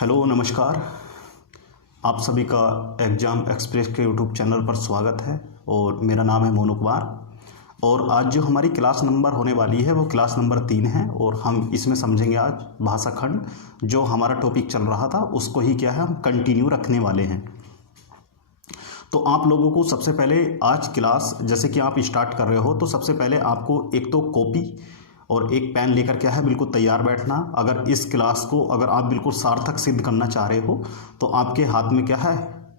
Hello नमस्कार। आप सभी का एग्ज़ाम एक्सप्रेस के यूट्यूब चैनल पर स्वागत है और मेरा नाम है मोनू कुमार। और आज जो हमारी क्लास नंबर होने वाली है वो क्लास नंबर 3 है और हम इसमें समझेंगे आज भाषा खंड। जो हमारा टॉपिक चल रहा था उसको ही क्या है हम कंटिन्यू रखने वाले हैं। तो आप लोगों को सबसे पहले आज क्लास जैसे कि आप स्टार्ट कर रहे हो तो सबसे पहले आपको एक तो कॉपी और एक पेन लेकर क्या है बिल्कुल तैयार बैठना। अगर इस क्लास को अगर आप बिल्कुल सार्थक सिद्ध करना चाह रहे हो तो आपके हाथ में क्या है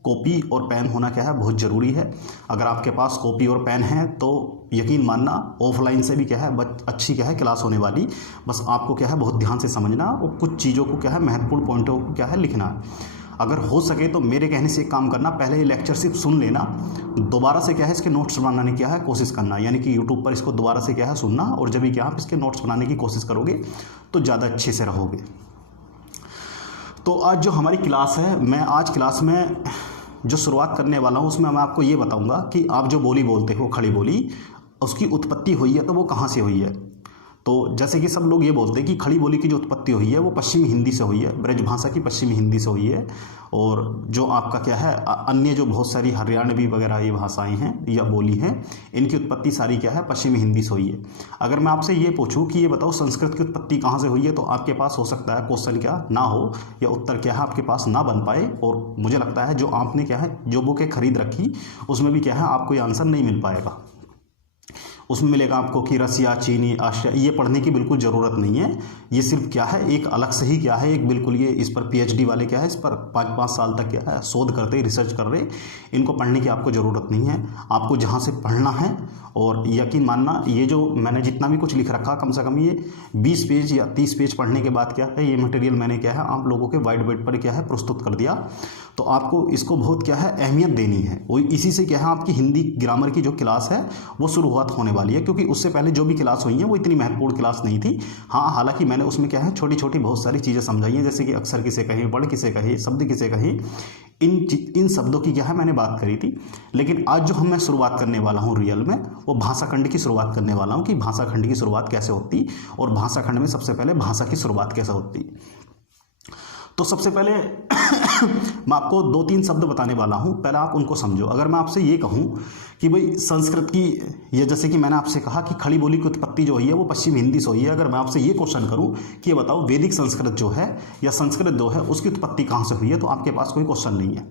कॉपी और पेन होना क्या है बहुत ज़रूरी है। अगर आपके पास कॉपी और पेन है तो यकीन मानना ऑफलाइन से भी क्या है अच्छी क्या है क्लास होने वाली। बस आपको क्या है बहुत ध्यान से समझना और कुछ चीज़ों को क्या है महत्वपूर्ण पॉइंटों को क्या है लिखना है। अगर हो सके तो मेरे कहने से एक काम करना, पहले ये लेक्चर सिर्फ सुन लेना, दोबारा से क्या है इसके नोट्स बनाने की क्या है कोशिश करना। यानी कि यूट्यूब पर इसको दोबारा से क्या है सुनना और जब भी क्या आप इसके नोट्स बनाने की कोशिश करोगे तो ज़्यादा अच्छे से रहोगे। तो आज जो हमारी क्लास है, मैं आज क्लास में जो शुरुआत करने वाला हूँ उसमें मैं आपको ये बताऊँगा कि आप जो बोली बोलते हो खड़ी बोली, उसकी उत्पत्ति हुई है तो वो कहाँ से हुई है। तो जैसे कि सब लोग ये बोलते हैं कि खड़ी बोली की जो उत्पत्ति हुई है वो पश्चिमी हिंदी से हुई है, ब्रजभाषा की पश्चिमी हिंदी से हुई है। और जो आपका क्या है अन्य जो बहुत सारी हरियाणवी वगैरह ये भाषाएं हैं या बोली हैं, इनकी उत्पत्ति सारी क्या है पश्चिमी हिंदी से हुई है। अगर मैं आपसे ये पूछूं कि ये बताओ संस्कृत की उत्पत्ति कहाँ से हुई है तो आपके पास हो सकता है क्वेश्चन क्या ना हो या उत्तर क्या है आपके पास ना बन पाए। और मुझे लगता है जो आपने क्या है जो बुकें खरीद रखी उसमें भी क्या है आपको ये आंसर नहीं मिल पाएगा। उसमें मिलेगा आपको कि रसिया, चीनी, आशिया, ये पढ़ने की बिल्कुल ज़रूरत नहीं है। ये सिर्फ क्या है एक अलग से ही क्या है एक बिल्कुल ये इस पर पीएचडी वाले क्या है इस पर 5-5 साल तक क्या है शोध करते रिसर्च कर रहे, इनको पढ़ने की आपको ज़रूरत नहीं है। आपको जहाँ से पढ़ना है और यकीन मानना ये जो मैंने जितना भी कुछ लिख रखा कम से कम ये 20 पेज या 30 पेज पढ़ने के बाद क्या है ये मटेरियल मैंने क्या है आप लोगों के वाइट बोर्ड पर क्या है प्रस्तुत कर दिया। तो आपको इसको बहुत क्या है अहमियत देनी है। वो इसी से क्या है आपकी हिंदी ग्रामर की जो क्लास है वो शुरुआत होने वाली है, क्योंकि उससे पहले जो भी क्लास हुई है वो इतनी महत्वपूर्ण क्लास नहीं थी। हाँ, हालांकि मैंने उसमें क्या है छोटी छोटी बहुत सारी चीज़ें समझाई हैं, जैसे कि अक्षर किसे कहें, वर्ड किसे कहें, शब्द किसे कहें, इन शब्दों की क्या है मैंने बात करी थी। लेकिन आज जो मैं शुरुआत करने वाला हूँ रियल में वो भाषा खंड की शुरुआत करने वाला हूँ कि भाषा खंड की शुरुआत कैसे होती और भाषा खंड में सबसे पहले भाषा की शुरुआत कैसे होती। तो सबसे पहले मैं आपको 2-3 शब्द बताने वाला हूं, पहले आप उनको समझो। अगर मैं आपसे ये कहूं कि भाई संस्कृत की ये जैसे कि मैंने आपसे कहा कि खड़ी बोली की उत्पत्ति जो हुई है वो पश्चिम हिंदी से हुई है। अगर मैं आपसे ये क्वेश्चन करूं कि ये बताओ वैदिक संस्कृत जो है या संस्कृत जो है उसकी उत्पत्ति कहाँ से हुई है, तो आपके पास कोई क्वेश्चन नहीं है।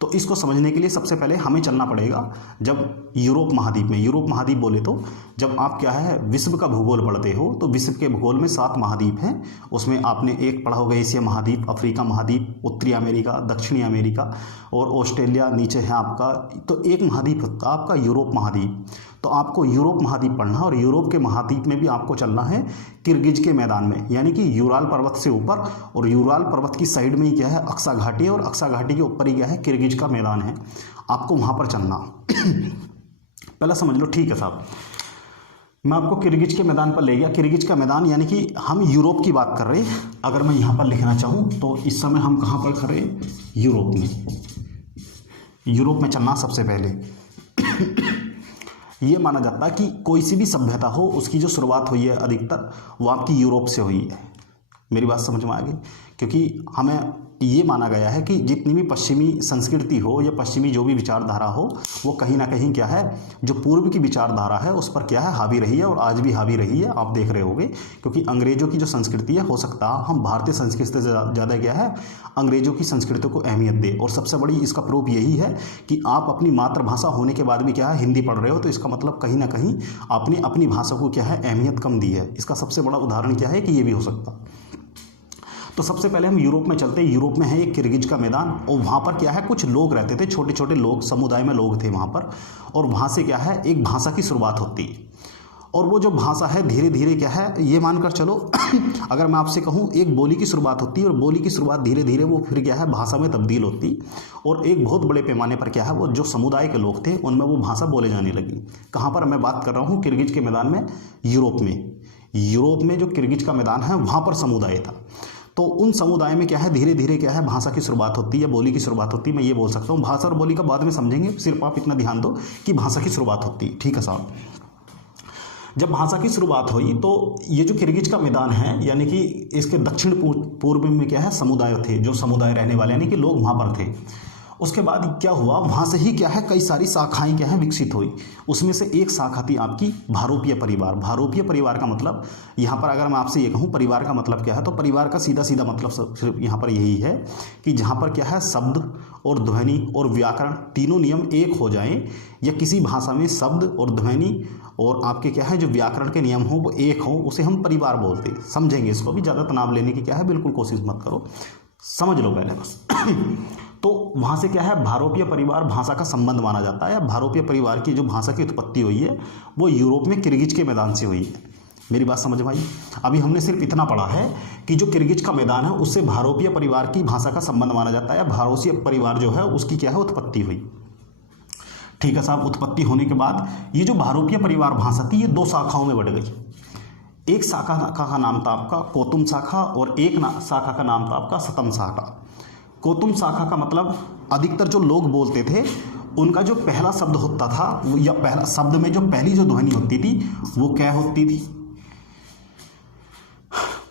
तो इसको समझने के लिए सबसे पहले हमें चलना पड़ेगा जब यूरोप महाद्वीप में, यूरोप महाद्वीप बोले तो जब आप क्या है विश्व का भूगोल पढ़ते हो तो विश्व के भूगोल में 7 महाद्वीप हैं। उसमें आपने एक पढ़ा होगा एशिया महाद्वीप, अफ्रीका महाद्वीप, उत्तरी अमेरिका, दक्षिणी अमेरिका और ऑस्ट्रेलिया नीचे है आपका। तो एक महाद्वीप होता है आपका यूरोप महाद्वीप। तो आपको यूरोप महाद्वीप पढ़ना और यूरोप के महाद्वीप में भी आपको चलना है किर्गिज के मैदान में, यानी कि यूराल पर्वत से ऊपर, और यूराल पर्वत की साइड में ही क्या है अक्सा घाटी है और अक्सा घाटी के ऊपर ही क्या है किर्गिज का मैदान है। आपको वहाँ पर चलना पहला समझ लो, ठीक है साहब। मैं आपको किर्गिज के मैदान पर ले गया। किर्गिज का मैदान यानी कि हम यूरोप की बात कर रहे हैं। अगर मैं यहाँ पर लिखना चाहूँ तो इस समय हम कहाँ पर खड़े, यूरोप में। यूरोप में चलना सबसे पहले ये माना जाता है कि कोई सी भी सभ्यता हो उसकी जो शुरुआत हुई है अधिकतर वो आपकी यूरोप से हुई है। मेरी बात समझ में आ गई, क्योंकि हमें ये माना गया है कि जितनी भी पश्चिमी संस्कृति हो या पश्चिमी जो भी विचारधारा हो वो कहीं ना कहीं क्या है जो पूर्व की विचारधारा है उस पर क्या है हावी रही है और आज भी हावी रही है। आप देख रहे होंगे क्योंकि अंग्रेजों की जो संस्कृति है, हो सकता है हम भारतीय संस्कृति से ज़्यादा क्या है अंग्रेजों की संस्कृति को अहमियत दे। और सबसे बड़ी इसका प्रूफ यही है कि आप अपनी मातृभाषा होने के बाद भी क्या है हिंदी पढ़ रहे हो, तो इसका मतलब कहीं ना कहीं आपने अपनी भाषा को क्या है अहमियत कम दी है। इसका सबसे बड़ा उदाहरण क्या है कि ये भी हो सकता। तो सबसे पहले हम यूरोप में चलते हैं। यूरोप में है एक किर्गिज का मैदान और वहाँ पर क्या है कुछ लोग रहते थे, छोटे छोटे लोग, समुदाय में लोग थे वहाँ पर। और वहाँ से क्या है एक भाषा की शुरुआत होती है और वो जो भाषा है धीरे धीरे क्या है ये मानकर चलो अगर मैं आपसे कहूँ एक बोली की शुरुआत होती है और बोली की शुरुआत धीरे धीरे वो फिर क्या है भाषा में तब्दील होती और एक बहुत बड़े पैमाने पर क्या है वो जो समुदाय के लोग थे उनमें वो भाषा बोले जाने लगी। कहाँ पर मैं बात कर रहा हूँ किर्गिज के मैदान में, यूरोप में। यूरोप में जो किर्गिज का मैदान है वहाँ पर समुदाय था। तो उन समुदाय में क्या है धीरे धीरे क्या है भाषा की शुरुआत होती है, बोली की शुरुआत होती है। मैं ये बोल सकता हूँ, भाषा और बोली का बाद में समझेंगे, सिर्फ आप इतना ध्यान दो कि भाषा की शुरुआत होती है। ठीक है साहब। जब भाषा की शुरुआत हुई तो ये जो किर्गिज का मैदान है यानी कि इसके दक्षिण पूर्व में क्या है समुदाय थे, जो समुदाय रहने वाले यानी कि लोग वहाँ पर थे। उसके बाद क्या हुआ, वहाँ से ही क्या है कई सारी शाखाएं क्या है विकसित हुई। उसमें से एक शाखा थी आपकी भारोपीय परिवार। भारोपीय परिवार का मतलब यहाँ पर अगर मैं आपसे ये कहूँ परिवार का मतलब क्या है, तो परिवार का सीधा सीधा मतलब सिर्फ यहाँ पर यही है कि जहाँ पर क्या है शब्द और ध्वनि और व्याकरण तीनों नियम एक हो जाएं, या किसी भाषा में शब्द और ध्वनि और आपके क्या है जो व्याकरण के नियम हो वो एक हो, उसे हम परिवार बोलते हैं। समझेंगे इसको भी, ज़्यादा तनाव लेने की क्या है बिल्कुल कोशिश मत करो, समझ लो पहले बस। तो वहाँ से क्या है भारोपीय परिवार भाषा का संबंध माना जाता है। भारोपीय परिवार की जो भाषा की उत्पत्ति हुई है वो यूरोप में किर्गिज के मैदान से हुई है। मेरी बात समझ भाई, अभी हमने सिर्फ इतना पढ़ा है कि जो किर्गिज का मैदान है उससे भारोपीय परिवार की भाषा का संबंध माना जाता है। भारोपीय परिवार जो है उसकी क्या है उत्पत्ति हुई। ठीक है साहब, उत्पत्ति होने के बाद ये जो भारोपीय परिवार भाषा थी ये दो शाखाओं में बढ़ गई। एक शाखा का नाम था आपका कोतुम शाखा और एक शाखा का नाम था आपका सतम शाखा। कोतुम शाखा का मतलब अधिकतर जो लोग बोलते थे उनका जो पहला शब्द होता था या पहला शब्द में जो पहली जो ध्वनि होती थी वो क्या होती थी,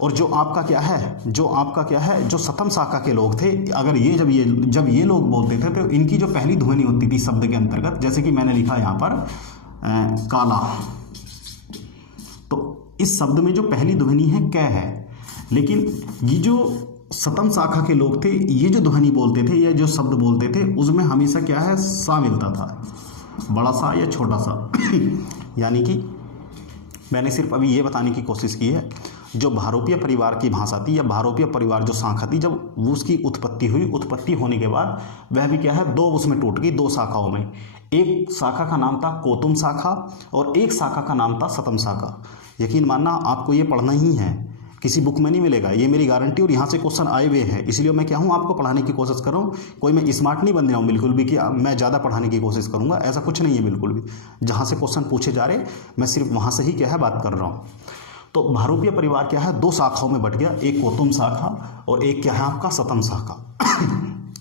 और जो आपका क्या है जो सतम शाखा के लोग थे, अगर जब ये लोग बोलते थे तो इनकी जो पहली ध्वनि होती थी शब्द के अंतर्गत, जैसे कि मैंने लिखा यहाँ पर काला, तो इस शब्द में जो पहली ध्वनि है कै है, लेकिन ये जो सतम शाखा के लोग थे ये जो ध्वनि बोलते थे या जो शब्द बोलते थे उसमें हमेशा क्या है सा मिलता था, बड़ा सा या छोटा सा। यानी कि मैंने सिर्फ अभी ये बताने की कोशिश की है जो भारोपीय परिवार की भाषा थी या भारोपीय परिवार जो शाखा थी, जब उसकी उत्पत्ति हुई, उत्पत्ति होने के बाद वह भी क्या है दो उसमें टूट गई, दो शाखाओं में। एक शाखा का नाम था कोतुम शाखा और एक शाखा का नाम था सतम शाखा। यकीन मानना आपको ये पढ़ना ही है, किसी बुक में नहीं मिलेगा, ये मेरी गारंटी, और यहाँ से क्वेश्चन आए हुए हैं, इसलिए मैं क्या हूँ आपको पढ़ाने की कोशिश कर रहा हूँ। कोई मैं स्मार्ट नहीं बन रहा हूँ बिल्कुल भी कि मैं ज़्यादा पढ़ाने की कोशिश करूँगा, ऐसा कुछ नहीं है बिल्कुल भी। जहाँ से क्वेश्चन पूछे जा रहे मैं सिर्फ वहाँ से ही क्या है बात कर रहा हूँ। तो भारोपीय परिवार क्या है दो शाखाओं में बट गया, एक कोतुम शाखा और एक क्या है आपका सतम शाखा।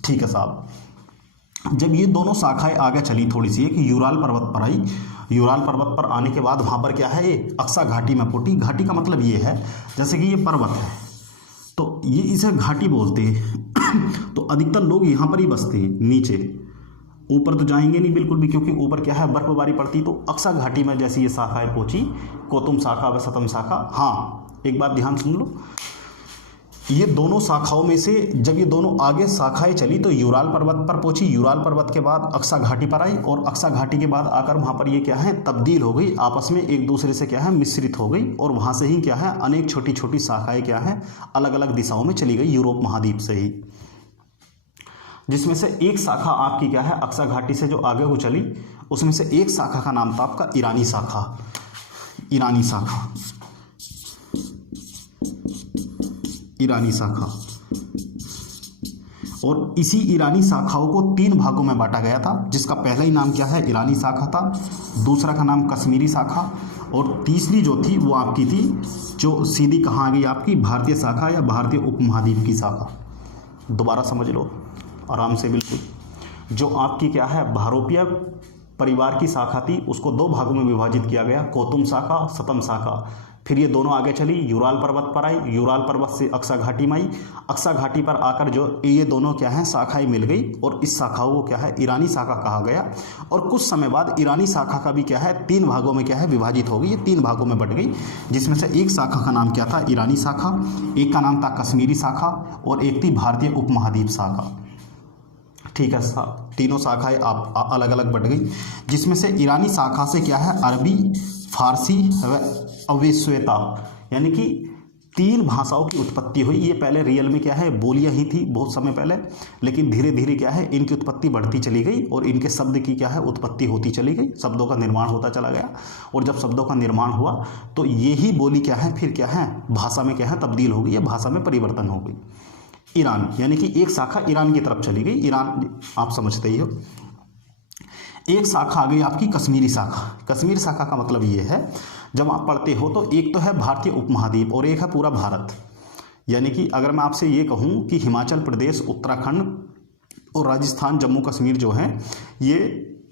ठीक है साहब, जब ये दोनों शाखाएं आगे चली थोड़ी सी, कि यूराल पर्वत पर आई, यूराल पर्वत पर आने के बाद वहाँ पर क्या है ये अक्सा घाटी में फूटी। घाटी का मतलब ये है जैसे कि ये पर्वत है तो ये इसे घाटी बोलते हैं। तो अधिकतर लोग यहाँ पर ही बसते हैं, नीचे ऊपर तो जाएंगे नहीं बिल्कुल भी, क्योंकि ऊपर क्या है बर्फबारी पड़ती। तो अक्सा घाटी में जैसी ये शाखाएं पहुँची, कोतुम शाखा व सतम शाखा। हाँ एक बात ध्यान सुन लो, ये दोनों शाखाओं में से जब ये दोनों आगे शाखाएं चली तो यूराल पर्वत पर पहुंची, यूराल पर्वत के बाद अक्सा घाटी पर आई और अक्सा घाटी के बाद आकर वहाँ पर ये क्या है तब्दील हो गई, आपस में एक दूसरे से क्या है मिश्रित हो गई, और वहाँ से ही क्या है अनेक छोटी छोटी शाखाएं क्या है अलग अलग दिशाओं में चली गई यूरोप महाद्वीप से ही। जिसमें से एक शाखा आपकी क्या है अक्सा घाटी से जो आगे को चली, उसमें से एक शाखा का नाम था आपका ईरानी शाखा। ईरानी शाखा, ईरानी शाखा, और इसी ईरानी शाखाओं को तीन भागों में बांटा गया था, जिसका पहला ही नाम क्या है ईरानी शाखा था, दूसरा का नाम कश्मीरी शाखा, और तीसरी जो थी वो आपकी थी जो सीधी कहाँ आ गई आपकी भारतीय शाखा या भारतीय उपमहाद्वीप की शाखा। दोबारा समझ लो आराम से बिल्कुल। जो आपकी क्या है भारोपीय परिवार की शाखा थी उसको दो भागों में विभाजित किया गया, कोतुम शाखा सतम शाखा। फिर ये दोनों आगे चली, यूराल पर्वत पर आई, यूराल पर्वत से अक्सा घाटी में आई, अक्सा घाटी पर आकर जो ये दोनों क्या है शाखाएं मिल गई और इस शाखाओं को क्या है ईरानी शाखा कहा गया। और कुछ समय बाद ईरानी शाखा का भी क्या है तीन भागों में क्या है विभाजित हो गई, ये तीन भागों में बट गई, जिसमें से एक शाखा का नाम क्या था ईरानी शाखा, एक का नाम था कश्मीरी शाखा और एक थी भारतीय उपमहाद्वीप शाखा। ठीक है साहब, तीनों शाखाएं आप अलग अलग बढ़ गई, जिसमें से ईरानी शाखा से क्या है अरबी, फारसी व अविश्वेता यानी कि तीन भाषाओं की उत्पत्ति हुई। ये पहले रियल में क्या है बोलियां ही थी बहुत समय पहले, लेकिन धीरे धीरे क्या है इनकी उत्पत्ति बढ़ती चली गई और इनके शब्द की क्या है उत्पत्ति होती चली गई, शब्दों का निर्माण होता चला गया। और जब शब्दों का निर्माण हुआ तो यही बोली क्या है फिर क्या है भाषा में क्या है तब्दील हो गई या भाषा में परिवर्तन हो गई। ईरान यानी कि एक शाखा ईरान की तरफ चली गई, ईरान आप समझते ही हो। एक शाखा आ गई आपकी कश्मीरी शाखा। कश्मीर शाखा का मतलब ये है जब आप पढ़ते हो तो एक तो है भारतीय उपमहाद्वीप और एक है पूरा भारत। यानी कि अगर मैं आपसे ये कहूँ कि हिमाचल प्रदेश, उत्तराखंड और राजस्थान, जम्मू कश्मीर जो है ये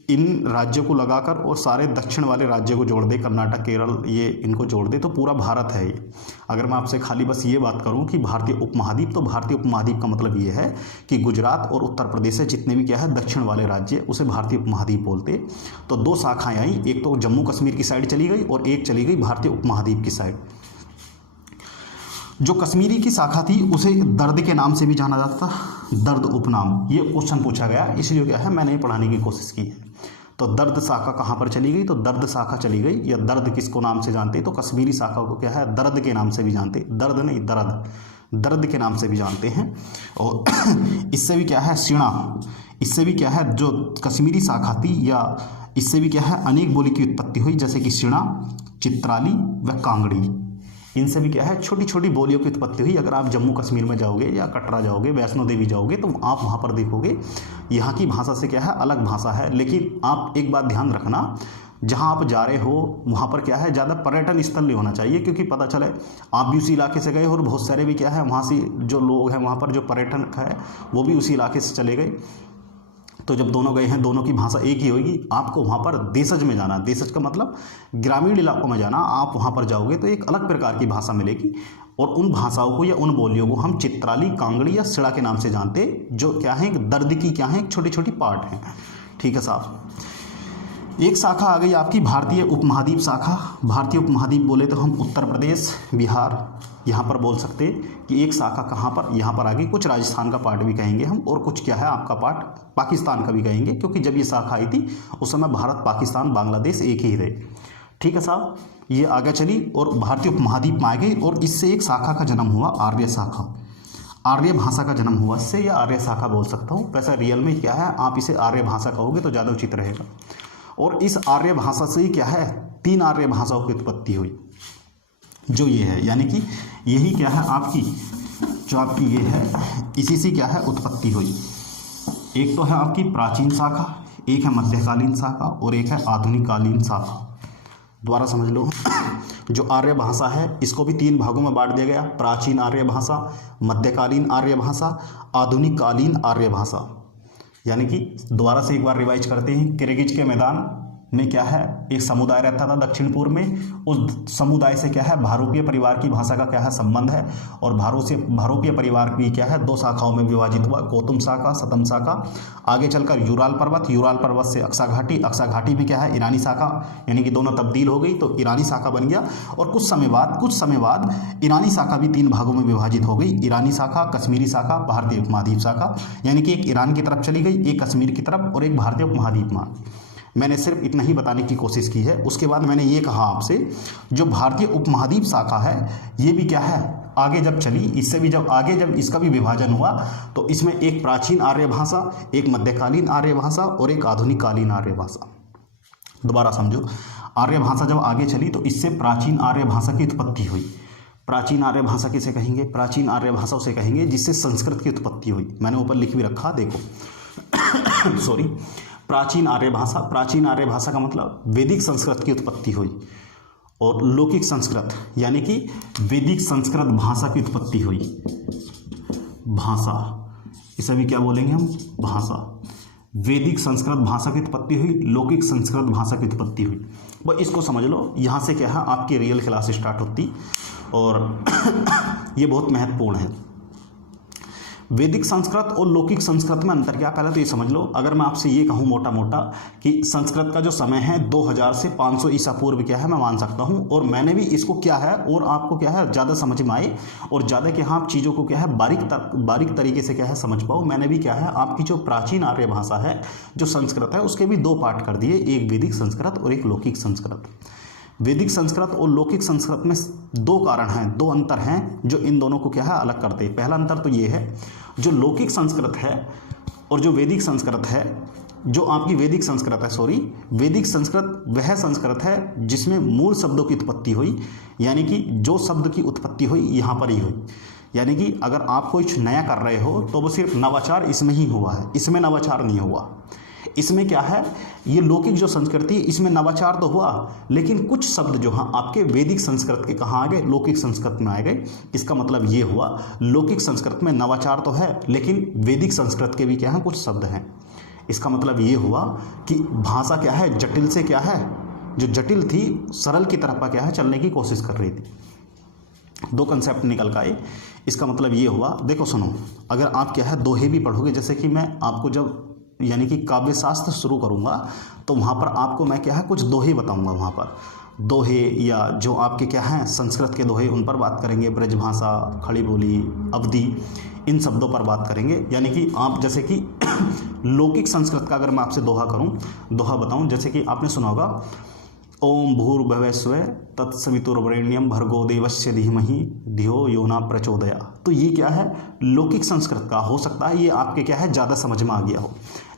इन राज्यों को लगाकर और सारे दक्षिण वाले राज्यों को जोड़ दे, कर्नाटक, केरल, ये इनको जोड़ दे तो पूरा भारत है ये। अगर मैं आपसे खाली बस ये बात करूं कि भारतीय उपमहाद्वीप, तो भारतीय उपमहाद्वीप का मतलब ये है कि गुजरात और उत्तर प्रदेश से जितने भी क्या है दक्षिण वाले राज्य, उसे भारतीय उपमहाद्वीप बोलते। तो दो शाखाएं आई, एक तो जम्मू कश्मीर की साइड चली गई और एक चली गई भारतीय उपमहाद्वीप की साइड। जो कश्मीरी की शाखा थी उसे दर्द के नाम से भी जाना जाता था, दर्द उपनाम। ये क्वेश्चन पूछा गया, इसलिए क्या है मैंने पढ़ाने की कोशिश की है। तो दर्द शाखा कहाँ पर चली गई, तो दर्द शाखा चली गई। या दर्द किसको नाम से जानते, तो कश्मीरी शाखा को क्या है दर्द के नाम से भी जानते, दर्द नहीं दर्द, दर्द के नाम से भी जानते हैं। और इससे भी क्या है शिणा, इससे भी क्या है जो कश्मीरी शाखा थी, या इससे भी क्या है अनेक बोली की उत्पत्ति हुई, जैसे कि शिणा, चित्राली व कांगड़ी। इनसे भी क्या है छोटी छोटी बोलियों की उत्पत्ति हुई। अगर आप जम्मू कश्मीर में जाओगे या कटरा जाओगे, वैष्णो देवी जाओगे, तो आप वहाँ पर देखोगे यहाँ की भाषा से क्या है अलग भाषा है। लेकिन आप एक बात ध्यान रखना, जहाँ आप जा रहे हो वहाँ पर क्या है ज़्यादा पर्यटन स्थल नहीं होना चाहिए, क्योंकि पता चले आप भी उसी इलाके से गए और बहुत सारे भी क्या है वहाँ से जो लोग हैं वहाँ पर जो पर्यटन है वो भी उसी इलाके से चले गए। तो जब दोनों गए हैं, दोनों की भाषा एक ही होगी। आपको वहाँ पर देशज में जाना, देशज का मतलब ग्रामीण इलाकों में जाना, आप वहाँ पर जाओगे तो एक अलग प्रकार की भाषा मिलेगी। और उन भाषाओं को या उन बोलियों को हम चित्राली, कांगड़ी या सिड़ा के नाम से जानते, जो क्या है दर्द की क्या है छोटी छोटी पार्ट हैं। ठीक है साहब। एक शाखा आ गई आपकी भारतीय उपमहाद्वीप शाखा। भारतीय उपमहाद्वीप बोले तो हम उत्तर प्रदेश, बिहार यहाँ पर बोल सकते कि एक शाखा कहाँ पर, यहाँ पर आ गई। कुछ राजस्थान का पार्ट भी कहेंगे हम, और कुछ क्या है आपका पार्ट पाकिस्तान का भी कहेंगे, क्योंकि जब ये शाखा आई थी उस समय भारत, पाकिस्तान, बांग्लादेश एक ही थे। ठीक है साहब। ये आगे चली और भारतीय उपमहाद्वीप में आ गई, और इससे एक शाखा का जन्म हुआ, आर्य शाखा। आर्य भाषा का जन्म हुआ इससे, या आर्य शाखा बोल सकता हूँ। वैसे रियल में क्या है, आप इसे आर्य भाषा कहोगे तो ज़्यादा उचित रहेगा। और इस आर्य भाषा से ही क्या है 3 आर्य भाषाओं की उत्पत्ति हुई, जो ये है, यानी कि यही क्या है आपकी जो आपकी ये है, इसी से क्या है उत्पत्ति हुई। एक तो है आपकी प्राचीन शाखा, एक है मध्यकालीन शाखा, और एक है आधुनिक कालीन शाखा। दोबारा समझ लो, जो आर्य भाषा है इसको भी 3 भागों में बांट दिया गया, प्राचीन आर्य भाषा, मध्यकालीन आर्य भाषा, आधुनिक कालीन आर्य भाषा। यानी कि दोबारा से एक बार रिवाइज करते हैं। किर्गिज के मैदान में क्या है एक समुदाय रहता था दक्षिण पूर्व में, उस समुदाय से क्या है भारोपीय परिवार की भाषा का क्या है संबंध है। और भारोपीय परिवार भी क्या है 2 शाखाओं में विभाजित हुआ, गौतम शाखा, सतम शाखा। आगे चलकर यूराल पर्वत से अक्सा घाटी में क्या है ईरानी शाखा, यानी कि दोनों तब्दील हो गई तो ईरानी शाखा बन गया। और कुछ समय बाद ईरानी शाखा भी 3 भागों में विभाजित हो गई, ईरानी शाखा, कश्मीरी शाखा, भारतीय उपमहाद्वीप शाखा। यानी कि एक ईरान की तरफ चली गई, एक कश्मीर की तरफ, और एक भारतीय उपमहाद्वीप में। मैंने सिर्फ इतना ही बताने की कोशिश की है। उसके बाद मैंने ये कहा आपसे, जो भारतीय उपमहाद्वीप शाखा है ये भी क्या है आगे जब चली, इससे भी जब इसका भी विभाजन हुआ, तो इसमें एक प्राचीन आर्य भाषा, एक मध्यकालीन आर्य भाषा और एक आधुनिक कालीन आर्य भाषा। दोबारा समझो, आर्य भाषा जब आगे चली तो इससे प्राचीन आर्य भाषा की उत्पत्ति हुई। प्राचीन आर्य भाषा किसे कहेंगे, प्राचीन आर्य भाषा उसे कहेंगे जिससे संस्कृत की उत्पत्ति हुई। मैंने ऊपर लिख भी रखा, देखो सॉरी, प्राचीन आर्य भाषा का मतलब वैदिक संस्कृत की उत्पत्ति हुई। और लौकिक संस्कृत यानी कि वैदिक संस्कृत भाषा की उत्पत्ति हुई। भाषा, इसे भी क्या बोलेंगे हम, भाषा। वैदिक संस्कृत भाषा की उत्पत्ति हुई, लौकिक संस्कृत भाषा की उत्पत्ति हुई। वो इसको समझ लो, यहाँ से क्या है आपकी रियल क्लास स्टार्ट होती, और ये बहुत महत्वपूर्ण है। वैदिक संस्कृत और लौकिक संस्कृत में अंतर क्या, पहले तो ये समझ लो। अगर मैं आपसे ये कहूँ मोटा मोटा कि संस्कृत का जो समय है 2000 से 500 ईसा पूर्व क्या है मैं मान सकता हूँ, और मैंने भी इसको क्या है और आपको क्या है ज़्यादा समझ में आए और ज़्यादा क्या आप चीज़ों को क्या है बारीक तरीके से क्या है समझ पाओ, मैंने भी क्या है आपकी जो प्राचीन आर्य भाषा है जो संस्कृत है उसके भी 2 पार्ट कर दिए, एक वैदिक संस्कृत और एक लौकिक संस्कृत। वैदिक संस्कृत और लौकिक संस्कृत में 2 कारण हैं, 2 अंतर हैं जो इन दोनों को क्या है अलग करते हैं। पहला अंतर तो ये है, जो लौकिक संस्कृत है और जो वैदिक संस्कृत है, जो आपकी वैदिक संस्कृत वह संस्कृत है जिसमें मूल शब्दों की उत्पत्ति हुई, यानी कि जो शब्द की उत्पत्ति हुई यहाँ पर ही हुई। यानी कि अगर आप कुछ नया कर रहे हो तो वो सिर्फ नवाचार इसमें ही हुआ है, इसमें नवाचार नहीं हुआ। इसमें क्या है, ये लौकिक जो संस्कृति इसमें नवाचार तो हुआ, लेकिन कुछ शब्द जो हैं आपके वैदिक संस्कृत के कहाँ आ गए, लौकिक संस्कृत में आ गए। इसका मतलब ये हुआ लौकिक संस्कृत में नवाचार तो है, लेकिन वैदिक संस्कृत के भी क्या हैं कुछ शब्द हैं। इसका मतलब ये हुआ कि भाषा क्या है, जटिल से क्या है, जो जटिल थी सरल की तरफ क्या है चलने की कोशिश कर रही थी। दो कंसेप्ट निकल के आए। इसका मतलब ये हुआ, देखो सुनो, अगर आप क्या है दोहे भी पढ़ोगे, जैसे कि मैं आपको जब यानी कि काव्य शास्त्र शुरू करूँगा तो वहाँ पर आपको मैं क्या है कुछ दोहे बताऊँगा। वहाँ पर दोहे या जो आपके क्या हैं संस्कृत के दोहे, उन पर बात करेंगे। ब्रजभाषा, खड़ी बोली, अवधि, इन शब्दों पर बात करेंगे। यानी कि आप जैसे कि लौकिक संस्कृत का अगर मैं आपसे दोहा बताऊं, जैसे कि आपने सुना होगा, ओम भूर्भुवः स्वः तत्सवितुर्वरेण्यं भर्गो देवस्य धीमहि धियो यो न प्रचोदयात्। तो ये क्या है, लौकिक संस्कृत का हो सकता है ये आपके क्या है ज़्यादा समझ में आ गया हो।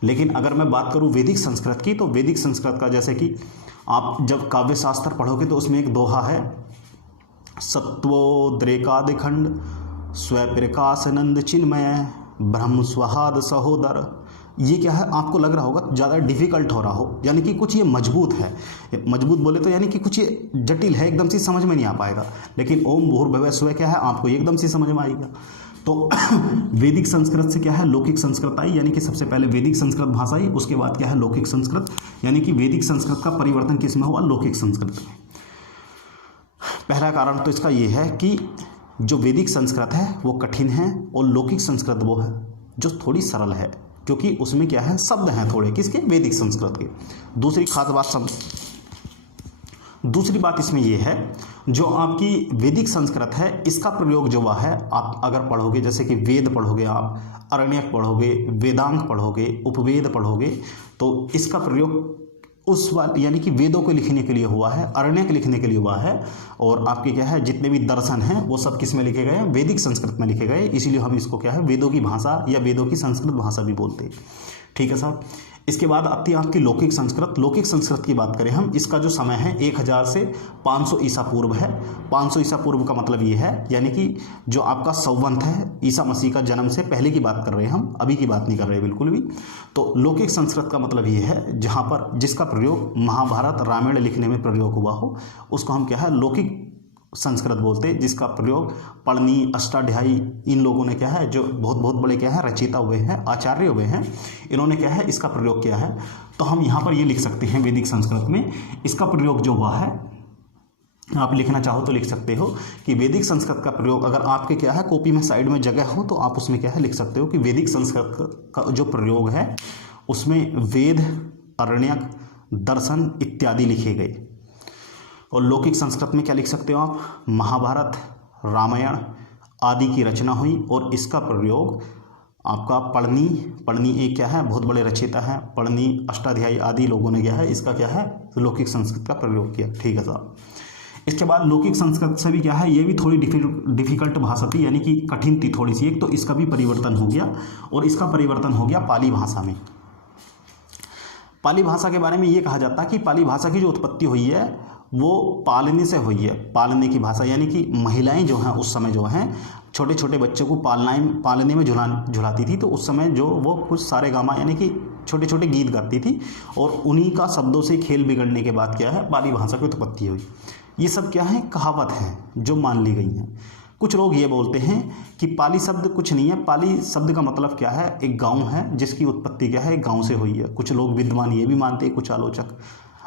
लेकिन अगर मैं बात करूँ वैदिक संस्कृत की, तो वैदिक संस्कृत का जैसे कि आप जब काव्य शास्त्र पढ़ोगे तो उसमें एक दोहा है, सत्वोद्रेकादिखंड स्वप्रकाशनंद चिन्मय ब्रह्म स्वहाद सहोदर। ये क्या है, आपको लग रहा होगा ज़्यादा डिफिकल्ट हो रहा हो, यानी कि कुछ ये मजबूत है। मजबूत बोले तो यानी कि कुछ ये जटिल है, एकदम से समझ में नहीं आ पाएगा। लेकिन ओम भूर्भुवः स्वः क्या है, आपको एकदम से समझ में आएगा। तो वैदिक संस्कृत से क्या है लौकिक संस्कृत आई, यानी कि सबसे पहले वैदिक संस्कृत भाषा आई, उसके बाद क्या है लौकिक संस्कृत। यानी कि वैदिक संस्कृत का परिवर्तन किस में हुआ, लौकिक संस्कृत में। पहला कारण तो इसका ये है कि जो वैदिक संस्कृत है वो कठिन है, और लौकिक संस्कृत वो है जो थोड़ी सरल है, क्योंकि उसमें क्या है शब्द हैं थोड़े, किसके, वैदिक संस्कृत के। दूसरी बात इसमें यह है, जो आपकी वैदिक संस्कृत है इसका प्रयोग जो वह है, आप अगर पढ़ोगे जैसे कि वेद पढ़ोगे, आप अरण्यक पढ़ोगे, वेदांग पढ़ोगे, उपवेद पढ़ोगे, तो इसका प्रयोग उस यानी कि वेदों को लिखने के लिए हुआ है, अरण्यक लिखने के लिए हुआ है। और आपके क्या है जितने भी दर्शन हैं वो सब किस में लिखे गए हैं, वैदिक संस्कृत में लिखे गए। इसीलिए हम इसको क्या है वेदों की भाषा या वेदों की संस्कृत भाषा भी बोलते हैं। ठीक है साहब। इसके बाद आती है आपकी लौकिक संस्कृत। लौकिक संस्कृत की बात करें हम, इसका जो समय है 1000 से 500 ईसा पूर्व है। 500 ईसा पूर्व का मतलब ये है, यानी कि जो आपका संवत है ईसा मसीह का जन्म से पहले की बात कर रहे हैं हम, अभी की बात नहीं कर रहे बिल्कुल भी। तो लौकिक संस्कृत का मतलब ये है जहाँ पर जिसका प्रयोग महाभारत रामायण लिखने में प्रयोग हुआ हो, उसको हम क्या है लौकिक संस्कृत बोलते हैं। जिसका प्रयोग पढ़नी, अष्टाध्यायी, इन लोगों ने क्या है जो बहुत बड़े क्या है रचयिता हुए हैं, आचार्य हुए हैं, इन्होंने क्या है इसका प्रयोग किया है। तो हम यहाँ पर ये लिख सकते हैं वैदिक संस्कृत में इसका प्रयोग जो हुआ है, आप लिखना चाहो तो लिख सकते हो कि वैदिक संस्कृत का प्रयोग, अगर आपके क्या है कॉपी में साइड में जगह हो तो आप उसमें क्या है लिख सकते हो कि वैदिक संस्कृत का जो प्रयोग है उसमें वेद, अरण्यक, दर्शन इत्यादि लिखे गए। और लौकिक संस्कृत में क्या लिख सकते हो आप, महाभारत, रामायण आदि की रचना हुई, और इसका प्रयोग आपका पढ़नी एक क्या है बहुत बड़े रचयिता है, पढ़नी, अष्टाध्यायी आदि लोगों ने क्या है इसका क्या है लौकिक संस्कृत का प्रयोग किया। ठीक है साहब। इसके बाद लौकिक संस्कृत से भी क्या है, ये भी थोड़ी डिफिकल्ट भाषा थी, यानी कि कठिन थी थोड़ी सी एक, तो इसका भी परिवर्तन हो गया, और इसका परिवर्तन हो गया पाली भाषा में। पाली भाषा के बारे में ये कहा जाता है कि पाली भाषा की जो उत्पत्ति हुई है वो पालने से हुई है। पालने की भाषा, यानी कि महिलाएं जो हैं उस समय जो हैं छोटे छोटे बच्चों को पालने में झुलाती थी, तो उस समय जो वो कुछ सारे गामा यानी कि छोटे छोटे गीत गाती थी, और उन्हीं का शब्दों से खेल बिगड़ने के बाद क्या है पाली भाषा की उत्पत्ति हुई। ये सब क्या है कहावत है जो मान ली गई हैं। कुछ लोग ये बोलते हैं कि पाली शब्द कुछ नहीं है, पाली शब्द का मतलब क्या है एक गाँव है जिसकी उत्पत्ति क्या है एक गाँव से हुई है। कुछ लोग विद्वान ये भी मानते हैं, कुछ आलोचक,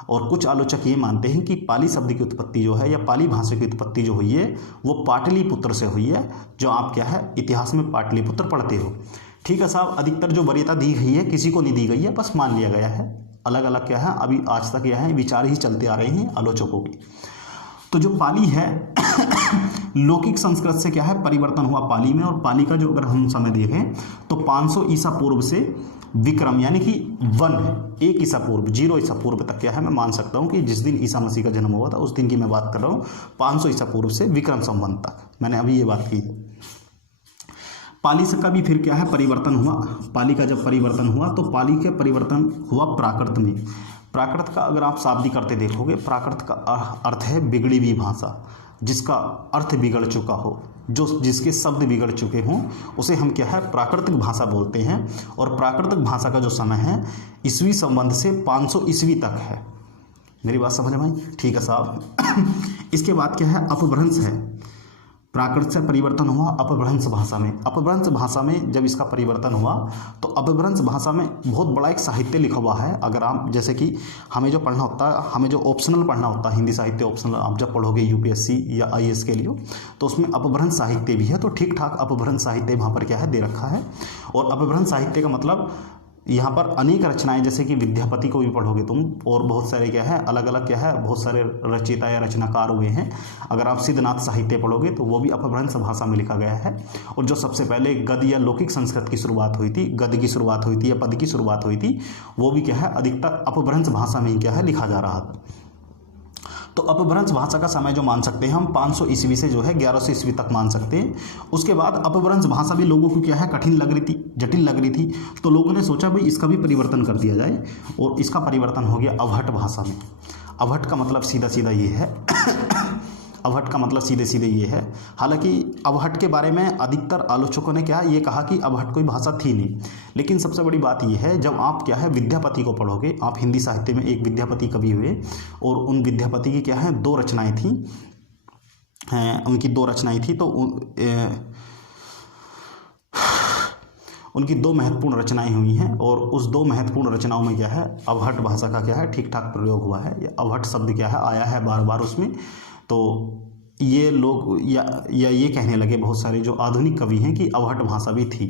और कुछ आलोचक ये मानते हैं कि पाली शब्द की उत्पत्ति जो है या पाली भाषा की उत्पत्ति जो हुई है वो पाटलिपुत्र से हुई है, जो आप क्या है इतिहास में पाटलिपुत्र पढ़ते हो। ठीक है साहब। अधिकतर जो वरीयता दी गई है किसी को नहीं दी गई है, बस मान लिया गया है। अलग अलग क्या है अभी आज तक यह है विचार ही चलते आ रहे हैं आलोचकों के। तो जो पाली है लौकिक संस्कृत से क्या है परिवर्तन हुआ पाली में, और पाली का जो अगर हम समय देखें तो 500 ईसा पूर्व से विक्रम यानी कि 1 ईसा पूर्व 0 ईसा पूर्व तक क्या है मैं मान सकता हूँ कि जिस दिन ईसा मसीह का जन्म हुआ था उस दिन की मैं बात कर रहा हूँ। 500 ईसा पूर्व से विक्रम संवत तक मैंने अभी ये बात की है। पाली से का भी फिर क्या है परिवर्तन हुआ। पाली का जब परिवर्तन हुआ तो पाली के परिवर्तन हुआ प्राकृत में। प्राकृत का अगर आप शाब्दिक अर्थ देखोगे, प्राकृत का अर्थ है बिगड़ी हुई भाषा, जिसका अर्थ बिगड़ चुका हो, जो जिसके शब्द बिगड़ चुके हों, उसे हम क्या है प्राकृतिक भाषा बोलते हैं। और प्राकृतिक भाषा का जो समय है ईस्वी संवत से 500 ईस्वी तक है। मेरी बात समझ में आई? ठीक है साहब। इसके बाद क्या है अपभ्रंश है। प्राकृत से परिवर्तन हुआ अपभ्रंश भाषा में। अपभ्रंश भाषा में जब इसका परिवर्तन हुआ तो अपभ्रंश भाषा में बहुत बड़ा एक साहित्य लिखा हुआ है। अगर आप जैसे कि हमें जो पढ़ना होता है, हमें जो ऑप्शनल पढ़ना होता है, हिंदी साहित्य ऑप्शनल आप जब पढ़ोगे यूपीएससी या आईएएस के लिए, तो उसमें अपभ्रंश साहित्य भी है। तो ठीक ठाक अपभ्रंश साहित्य वहाँ पर क्या है दे रखा है। और अपभ्रंश साहित्य का मतलब यहाँ पर अनेक रचनाएं, जैसे कि विद्यापति को भी पढ़ोगे तुम, और बहुत सारे क्या है अलग अलग क्या है बहुत सारे रचयिता या रचनाकार हुए हैं। अगर आप सिद्धनाथ साहित्य पढ़ोगे तो वो भी अपभ्रंश भाषा में लिखा गया है। और जो सबसे पहले गद्य या लौकिक संस्कृत की शुरुआत हुई थी, गद्य की शुरुआत हुई थी या पद की शुरुआत हुई थी, वो भी क्या है अधिकतर अपभ्रंश भाषा में ही क्या है लिखा जा रहा था। तो अपभ्रंश भाषा का समय जो मान सकते हैं हम 500 ईस्वी से जो है 1100 ईस्वी तक मान सकते हैं। उसके बाद अपभ्रंश भाषा भी लोगों को क्या है कठिन लग रही थी, जटिल लग रही थी, तो लोगों ने सोचा भाई इसका भी परिवर्तन कर दिया जाए, और इसका परिवर्तन हो गया अवहट भाषा में। अवहट का मतलब सीधा सीधा ये है अवहट का मतलब सीधे सीधे ये है। हालांकि अवहट के बारे में अधिकतर आलोचकों ने क्या ये कहा कि अवहट कोई भाषा थी नहीं, लेकिन सबसे बड़ी बात ये है जब आप क्या है विद्यापति को पढ़ोगे, आप हिंदी साहित्य में एक विद्यापति कवि हुए और उन विद्यापति की क्या है 2 रचनाएं थी, उनकी 2 रचनाएं थी, तो उनकी 2 महत्वपूर्ण रचनाएं हुई हैं, और उस 2 महत्वपूर्ण रचनाओं में क्या है अवहट भाषा का क्या है ठीक ठाक प्रयोग हुआ है। या अवहट शब्द क्या है आया है बार बार उसमें। तो ये लोग या ये कहने लगे बहुत सारे जो आधुनिक कवि हैं कि अवहट भाषा भी थी।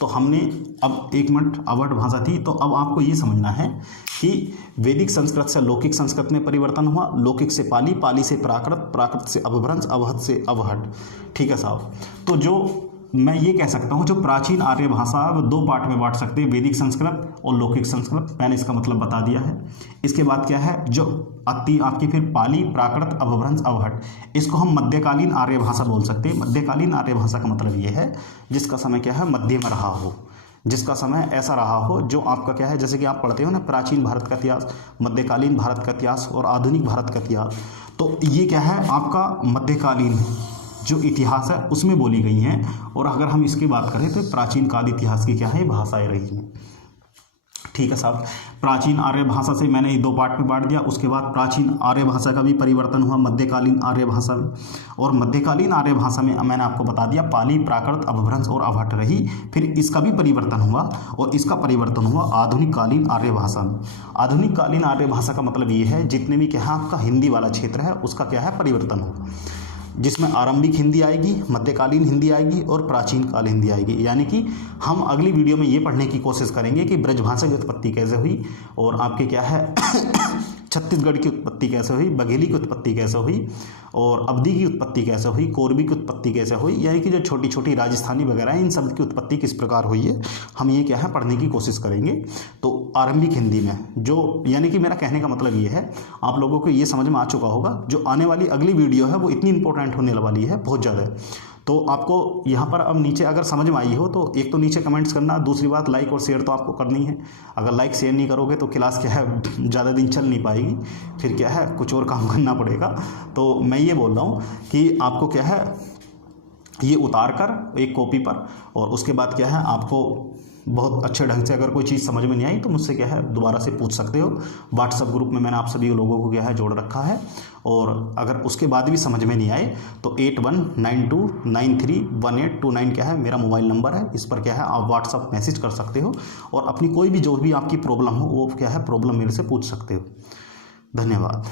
तो हमने अब 1 मिनट, अवहट भाषा थी, तो अब आपको ये समझना है कि वैदिक संस्कृत से लौकिक संस्कृत में परिवर्तन हुआ, लौकिक से पाली, पाली से प्राकृत, प्राकृत से अपभ्रंश, अपभ्रंश से अवहट। ठीक है साहब। तो जो मैं ये कह सकता हूँ जो प्राचीन आर्य भाषा वो 2 पार्ट में बांट सकते हैं, वैदिक संस्कृत और लौकिक संस्कृत। मैंने इसका मतलब बता दिया है। इसके बाद क्या है जो आपकी फिर पाली, प्राकृत, अपभ्रंश, अवहट, इसको हम मध्यकालीन आर्य भाषा बोल सकते हैं। मध्यकालीन आर्य भाषा का मतलब ये है जिसका समय क्या है मध्य में रहा हो, जिसका समय ऐसा रहा हो जो आपका क्या है, जैसे कि आप पढ़ते हो ना प्राचीन भारत का इतिहास, मध्यकालीन भारत का इतिहास और आधुनिक भारत का इतिहास, तो ये क्या है आपका मध्यकालीन जो इतिहास है उसमें बोली गई हैं। और अगर हम इसकी बात करें तो प्राचीन काल इतिहास की क्या है भाषाएं रही हैं। ठीक है साहब। प्राचीन आर्य भाषा से मैंने 2 पार्ट में बांट दिया। उसके बाद प्राचीन आर्य भाषा का भी परिवर्तन हुआ मध्यकालीन आर्य भाषा में, और मध्यकालीन आर्य भाषा में मैंने आपको बता दिया पाली, प्राकृत, अपभ्रंश और अवहट रही। फिर इसका भी परिवर्तन हुआ, और इसका परिवर्तन हुआ आधुनिक कालीन आर्य भाषा में। आधुनिक कालीन आर्य भाषा का मतलब ये है जितने भी क्या आपका हिंदी वाला क्षेत्र है उसका क्या है परिवर्तन हो, जिसमें आरंभिक हिंदी आएगी, मध्यकालीन हिंदी आएगी और प्राचीन काल हिंदी आएगी। यानी कि हम अगली वीडियो में ये पढ़ने की कोशिश करेंगे कि ब्रजभाषा की उत्पत्ति कैसे हुई, और आपके क्या है छत्तीसगढ़ की उत्पत्ति कैसे हुई, बघेली की उत्पत्ति कैसे हुई, और अवधी की उत्पत्ति कैसे हुई, कोरबी की उत्पत्ति कैसे हुई, यानी कि जो छोटी छोटी राजस्थानी वगैरह इन सब की उत्पत्ति किस प्रकार हुई है, हम ये क्या है पढ़ने की कोशिश करेंगे। तो आरंभिक हिंदी में जो, यानी कि मेरा कहने का मतलब ये है आप लोगों को ये समझ में आ चुका होगा, जो आने वाली अगली वीडियो है वो इतनी इंपॉर्टेंट होने वाली है, बहुत ज़्यादा। तो आपको यहाँ पर अब नीचे अगर समझ में आई हो तो एक तो नीचे कमेंट्स करना, दूसरी बात लाइक और शेयर तो आपको करनी है। अगर लाइक शेयर नहीं करोगे तो क्लास क्या है ज़्यादा दिन चल नहीं पाएगी, फिर क्या है कुछ और काम करना पड़ेगा। तो मैं ये बोल रहा हूँ कि आपको क्या है ये उतार कर एक कॉपी पर, और उसके बाद क्या है आपको बहुत अच्छे ढंग से अगर कोई चीज़ समझ में नहीं आई तो मुझसे क्या है दोबारा से पूछ सकते हो। व्हाट्सएप ग्रुप में मैंने आप सभी लोगों को क्या है जोड़ रखा है, और अगर उसके बाद भी समझ में नहीं आए तो 8192931829 क्या है मेरा मोबाइल नंबर है। इस पर क्या है आप व्हाट्सएप मैसेज कर सकते हो, और अपनी कोई भी जो भी आपकी प्रॉब्लम हो वो क्या है प्रॉब्लम मेरे से पूछ सकते हो। धन्यवाद।